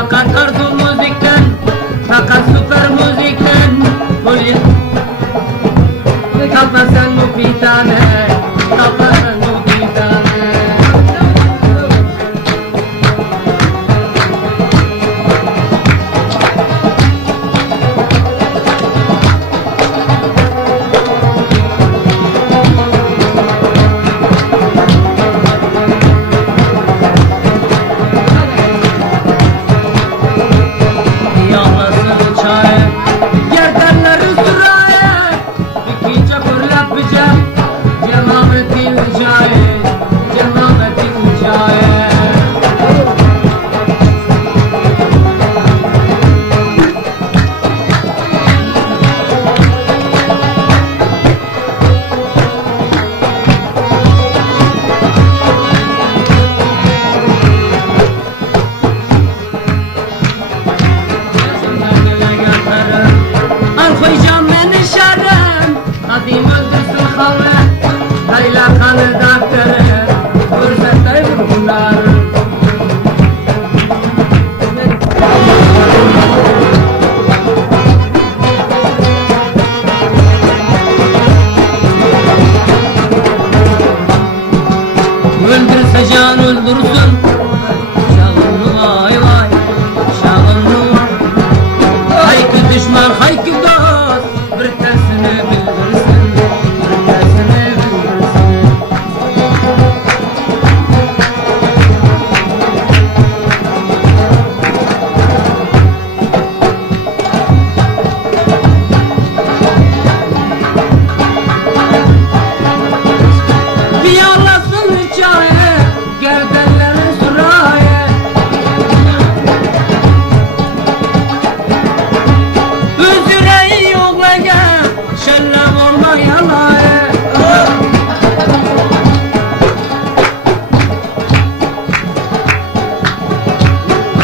Fakat arzu müzikten, fakat süper müzikten Kalmasan mı bir tane, kalmasan mı bir tane Öldürse can öldürsün Şahını vay vay Şahını vay Hayki düşman hayki dost Bir tersini bildirsin Bir tersini bildirsin Bir yalasın hikaye Gerdenlerin sıraya Öz yüreği yoklaya Şellem olma yalaya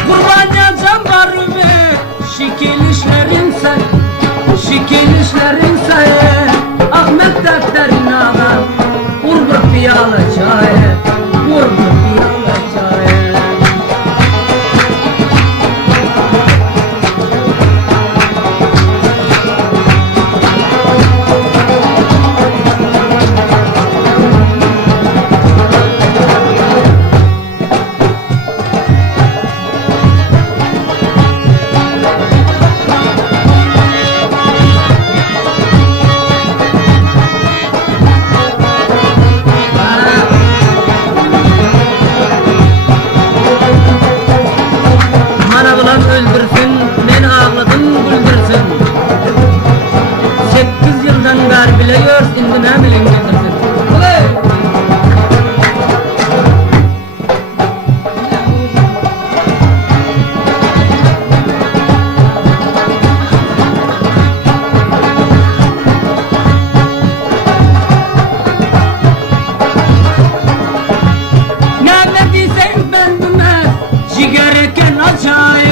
Kurbanca zambarımı Şekil işlerin say Şekil işlerin say Ahmet defterin ağam Vur bir piyala çaya Vur bir piyala çaya Öldürsün, beni ağladım güldürsün 8 yıldan beri bile görs, indi ne bilin getirsin Ne dediysen ben bilmez, ciğer eken açay